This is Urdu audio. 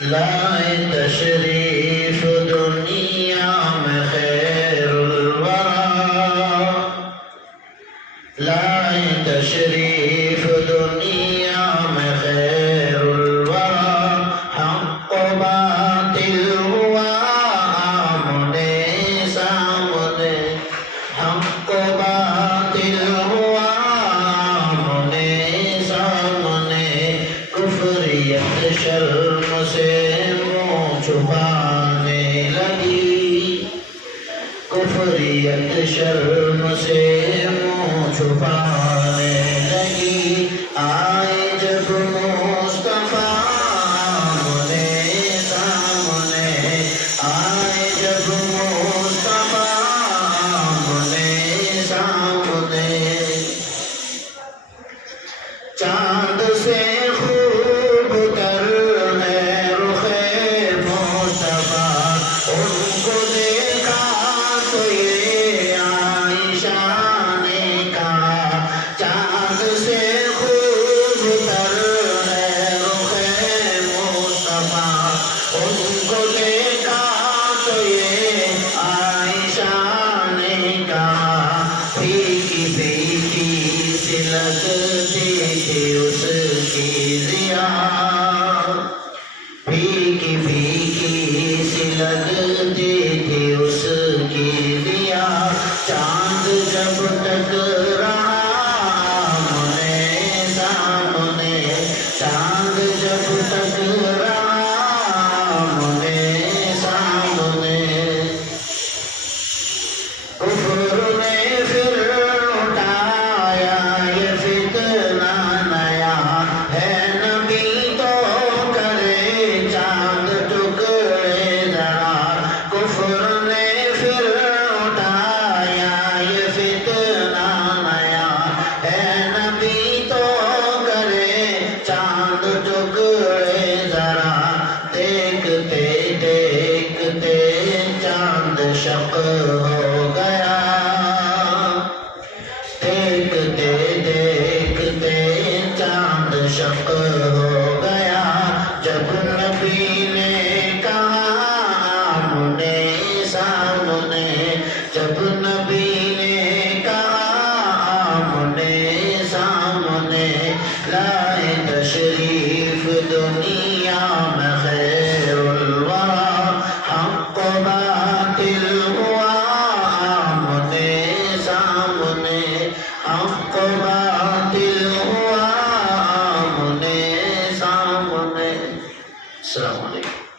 لائے تشریف دنیا میں خیر الورا، لائے تشریف دنیا میں خیر الورا، حق و باطل ہوا آمنے سامنے، حق و باطل ہوا آمنے سامنے، کفریت شرم سے منہ چھپانے لگی، کفریت شرم سے منہ چھپانے لگی، آئے جب مصطفیٰ آمنے سامنے، آئے جب مصطفیٰ آمنے سامنے، چاند سے خوب تر ہے رخ مصطفیٰ، ان کو دیکھا تو یہ عائشہ نے کہا، چاند سے خوب تر ہے رخ مصطفیٰ، ان کو دیکھا تو یہ عائشہ نے کہا، پھیکی پھیکی سی لگتی تھی اس کی ضیا، پھیکی پھیکی سی لگتی تھی اس کی ضیا، چاند جب تک رہا آمنے سامنے، چاند جب تک رہا آمنے سامنے، کفر نے پھر اٹھایا یہ فتنہ نیا، ہے نبی تو کرے چاند ٹکڑے ذرا، کفر نے پھر اٹھایا یہ فتنہ نیا، ہے نبی تو کرے چاند ٹکڑے ذرا، دیکھتے دیکھتے چاند شق ہو گیا، دیکھتے دیکھتے چاند شق ہو گیا، جب نبی نے کہا آمنے سامنے، جب نبی نے کہا آمنے سامنے، لائے تشریف دنیا میں خیر الورا، حق و باطل ہوا آمنے سامنے، حق و باطل ہوا آمنے سامنے۔ السلام علیکم۔